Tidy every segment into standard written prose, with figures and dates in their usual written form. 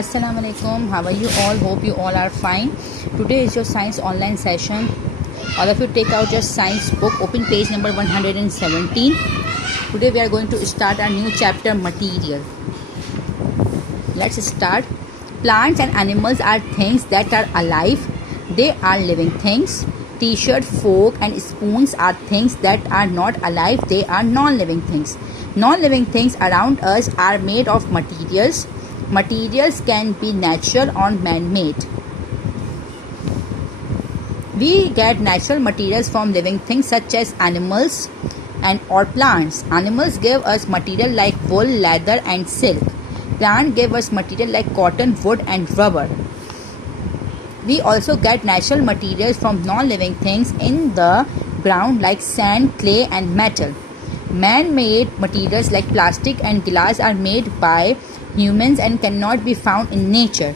Assalamualaikum. How are you all? Hope you all are fine. Today is your science online session. All of you take out your science book, open page number 117. Today we are going to start our new chapter, material. Let's start. Plants and animals are things that are alive. They are living things. T-shirt, fork and spoons are things that are not alive. They are non-living things. Non-living things around us are made of materials. Materials can be natural or man-made. We get natural materials from living things such as animals or plants. Animals give us material like wool, leather and silk. Plants give us material like cotton, wood and rubber. We also get natural materials from non-living things in the ground like sand, clay and metal. Man-made materials like plastic and glass are made by humans and cannot be found in nature.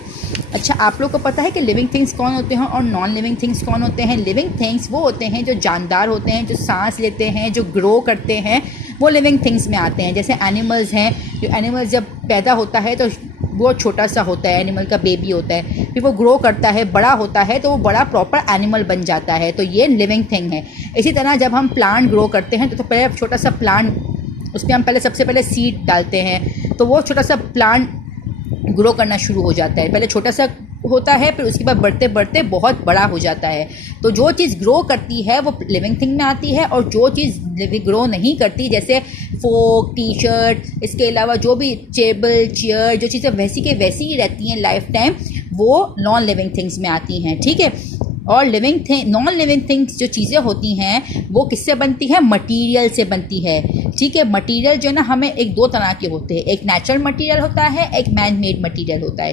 अच्छा, आप लोग को पता है कि living things कौन होते हैं और नॉन लिविंग थिंग्स कौन होते हैं? लिविंग थिंग्स वो होते हैं जो जानदार होते हैं, जो सांस लेते हैं, जो ग्रो करते हैं, वो लिविंग थिंग्स में आते हैं. जैसे एनिमल्स हैं, जो एनिमल्स जब पैदा होता है तो वो छोटा सा होता है, एनिमल का बेबी होता है, फिर वो ग्रो करता है, बड़ा होता है तो वो बड़ा प्रॉपर एनिमल बन जाता है, तो ये लिविंग थिंग है. इसी तरह जब हम प्लांट ग्रो करते हैं तो पहले छोटा सा प्लांट, उस पर हम सबसे पहले सीड डालते हैं तो वो छोटा सा प्लांट ग्रो करना शुरू हो जाता है. पहले छोटा सा होता है, फिर उसके बाद बढ़ते बढ़ते बहुत बड़ा हो जाता है. तो जो चीज़ ग्रो करती है वो लिविंग थिंग में आती है, और जो चीज़ ग्रो नहीं करती जैसे फोक, टी शर्ट, इसके अलावा जो भी टेबल, चेयर, जो चीज़ें वैसी के वैसी ही रहती हैं लाइफ टाइम, वो नॉन लिविंग थिंग्स में आती हैं. ठीक है. और नॉन लिविंग थिंग्स जो चीज़ें होती हैं वो किससे बनती है? मटीरियल से बनती है. ठीक है. मटीरियल जो है ना, हमें एक दो तरह के होते हैं. एक नेचुरल मटीरियल होता है, एक मैन मेड मटीरियल होता है.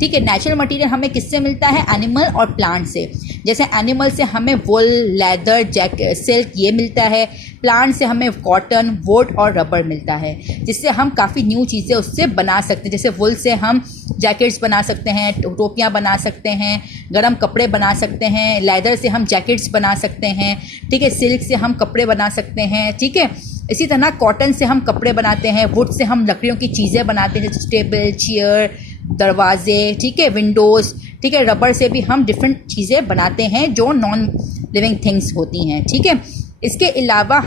ठीक है. नेचुरल मटीरियल हमें किससे मिलता है? एनिमल और प्लांट से. जैसे एनिमल से हमें वुल, लेदर, सिल्क ये मिलता है. प्लांट से हमें कॉटन, वुड और रबर मिलता है, जिससे हम काफ़ी न्यू चीज़ें उससे बना सकते हैं. जैसे वुल से हम जैकेट्स बना सकते हैं, टोपियाँ बना सकते हैं, गर्म कपड़े बना सकते हैं. लेदर से हम जैकेट्स बना सकते हैं. ठीक है. सिल्क से हम कपड़े बना सकते हैं. ठीक है. इसी तरह कॉटन से हम कपड़े बनाते हैं. वुड से हम लकड़ियों की चीज़ें बनाते हैं, जैसे टेबल, चेयर, दरवाजे. ठीक है. विंडोज़. ठीक है. रबर से भी हम डिफरेंट चीज़ें बनाते हैं जो नॉन लिविंग थिंग्स होती हैं. ठीक है. इसके अलावा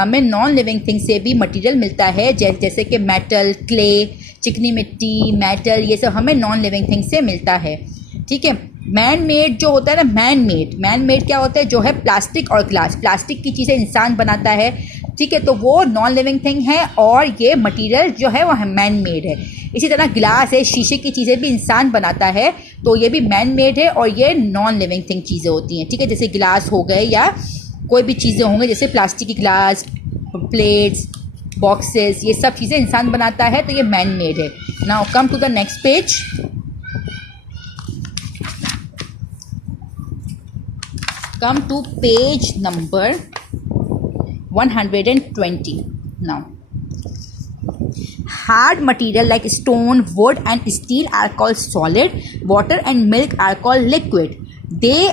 हमें नॉन लिविंग थिंग से भी मटेरियल मिलता है, जैसे कि मेटल, क्ले, चिकनी मिट्टी, मेटल, ये सब हमें नॉन लिविंग थिंग से मिलता है. ठीक है. मैन मेड जो होता है ना, मैन मेड क्या होता है? जो है प्लास्टिक और ग्लास. प्लास्टिक की चीज़ें इंसान बनाता है. ठीक है. तो वो नॉन लिविंग थिंग है, और ये मटेरियल जो है वो मैन मेड है. इसी तरह ग्लास है, शीशे की चीज़ें भी इंसान बनाता है, तो ये भी मैन मेड है, और ये नॉन लिविंग थिंग चीज़ें होती हैं. ठीक है. जैसे गिलास हो गए या कोई भी चीज़ें होंगे, जैसे प्लास्टिक की ग्लास, प्लेट्स, बॉक्सेस, ये सब चीज़ें इंसान बनाता है, तो ये मैन मेड है. Now come to the next page. Come to page number 120. Now, hard material like stone, wood and steel are called solid. Water and milk are called liquid. They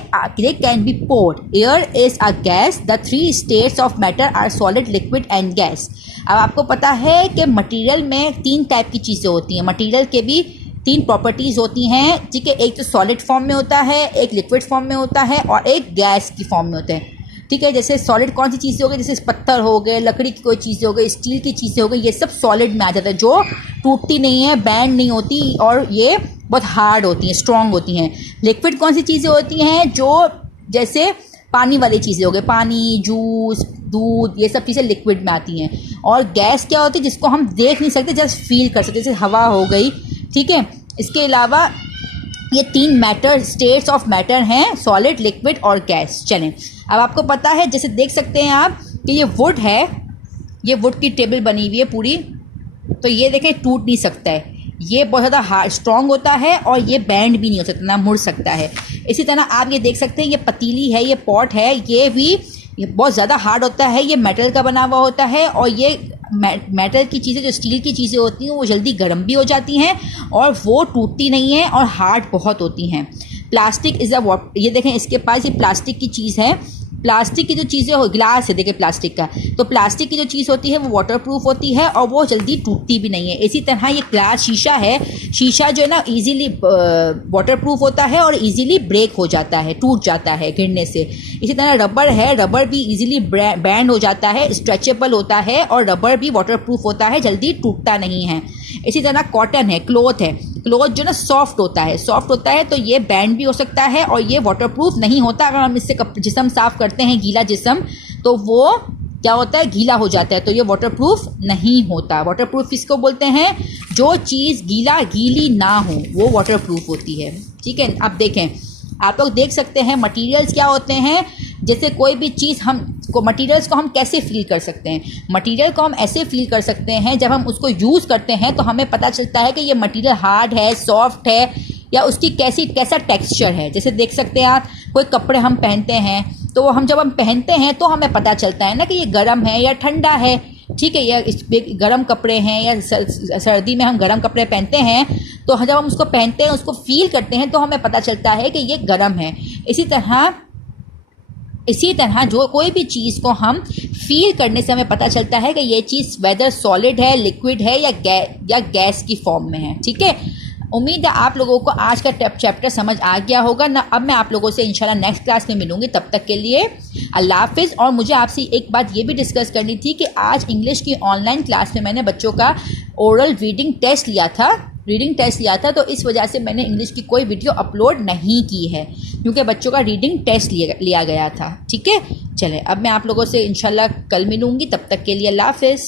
can be poured. Air is a gas. The three states of matter are solid, liquid and gas. अब आपको पता है कि material में तीन type की चीज़ें होती हैं. मटेरियल के भी तीन प्रॉपर्टीज़ होती हैं. ठीक है. एक तो सॉलिड फॉर्म में होता है, एक लिक्विड फॉर्म में होता है, और एक गैस की फॉर्म में होता है. ठीक है. जैसे सॉलिड कौन सी चीज़ें हो गई? जैसे पत्थर हो गए, लकड़ी की कोई चीज़ें हो गई, स्टील की चीज़ें हो गई, ये सब सॉलिड में आ जाता है, जो टूटती नहीं है, बैंड नहीं होती, और ये बहुत हार्ड होती हैं, स्ट्रॉन्ग होती हैं. लिक्विड कौन सी चीज़ें होती हैं? जो जैसे पानी वाली चीज़ें हो गई, पानी, जूस, दूध, ये सब चीज़ें लिक्विड में आती हैं. और गैस क्या होती है? जिसको हम देख नहीं सकते, जस्ट फील कर सकते, जैसे हवा हो गई. ठीक है. इसके अलावा ये तीन स्टेट्स ऑफ मैटर हैं, सॉलिड, लिक्विड और गैस. चलें, अब आपको पता है, जैसे देख सकते हैं आप कि ये वुड है, ये वुड की टेबल बनी हुई है पूरी, तो ये देखें टूट नहीं सकता है. ये बहुत ज़्यादा हार्ड स्ट्रॉन्ग होता है, और ये बैंड भी नहीं हो सकता, ना मुड़ सकता है. इसी तरह आप ये देख सकते हैं, ये पतीली है, ये पॉट है, ये बहुत ज़्यादा हार्ड होता है, ये मेटल का बना हुआ होता है, और ये मेटल की चीज़ें, जो स्टील की चीज़ें होती हैं, वो जल्दी गर्म भी हो जाती हैं, और वो टूटती नहीं हैं, और हार्ड बहुत होती हैं. प्लास्टिक इज अ, ये देखें इसके पास ये प्लास्टिक की चीज़ है, प्लास्टिक की जो चीज़ें हो, गिलास है देखिए प्लास्टिक का, तो प्लास्टिक की जो चीज़ होती है वो वाटर प्रूफ होती है और वो जल्दी टूटती भी नहीं है। इसी तरह ये ग्लास शीशा है, शीशा जो है ना इजीली वाटर प्रूफ होता है और इजीली ब्रेक हो जाता है, टूट जाता है गिरने से। इसी तरह रबर है, रबर भी इजीली बैंड हो जाता है, स्ट्रेचेबल होता है और रबर भी वाटर प्रूफ होता है, जल्दी टूटता नहीं है। इसी तरह कॉटन है, क्लॉथ है, क्लॉथ जो ना सॉफ्ट होता है, सॉफ्ट होता है तो ये बैंड भी हो सकता है और ये वाटरप्रूफ नहीं होता। अगर हम इससे जिस्म साफ करते हैं, गीला जिस्म, तो वो क्या होता है, गीला हो जाता है, तो ये वाटरप्रूफ नहीं होता। वाटरप्रूफ किसको बोलते हैं, जो चीज़ गीली ना हो वो वाटरप्रूफ होती है। ठीक है, अब देखें, आप लोग देख सकते हैं मटेरियल्स क्या होते हैं। जैसे कोई भी चीज़ मटेरियल्स को हम कैसे फील कर सकते हैं, मटेरियल को हम ऐसे फील कर सकते हैं जब हम उसको यूज़ करते हैं तो हमें पता चलता है कि ये मटेरियल हार्ड है, सॉफ्ट है, या उसकी कैसा टेक्सचर है। जैसे देख सकते हैं आप, कोई कपड़े हम पहनते हैं तो हम जब हम पहनते हैं तो हमें पता चलता है ना कि ये गर्म है या ठंडा है। ठीक है, या गर्म कपड़े हैं या सर्दी में हम गर्म कपड़े पहनते हैं, तो जब हम उसको पहनते हैं, उसको फील करते हैं, तो हमें पता चलता है कि ये गर्म है। इसी तरह जो कोई भी चीज़ को हम फील करने से हमें पता चलता है कि ये चीज़ वेदर सॉलिड है, लिक्विड है या गैस की फॉर्म में है। ठीक है, उम्मीद है आप लोगों को आज का चैप्टर समझ आ गया होगा ना। अब मैं आप लोगों से इंशाल्लाह नेक्स्ट क्लास में मिलूंगी, तब तक के लिए अल्लाह हाफिज़। और मुझे आपसे एक बात ये भी डिस्कस करनी थी कि आज इंग्लिश की ऑनलाइन क्लास में मैंने बच्चों का ओरल रीडिंग टेस्ट लिया था, तो इस वजह से मैंने इंग्लिश की कोई वीडियो अपलोड नहीं की है, क्योंकि बच्चों का रीडिंग टेस्ट लिया गया था। ठीक है, चले अब मैं आप लोगों से इंशाल्लाह कल मिलूंगी, तब तक के लिए अल्लाह हाफिज़।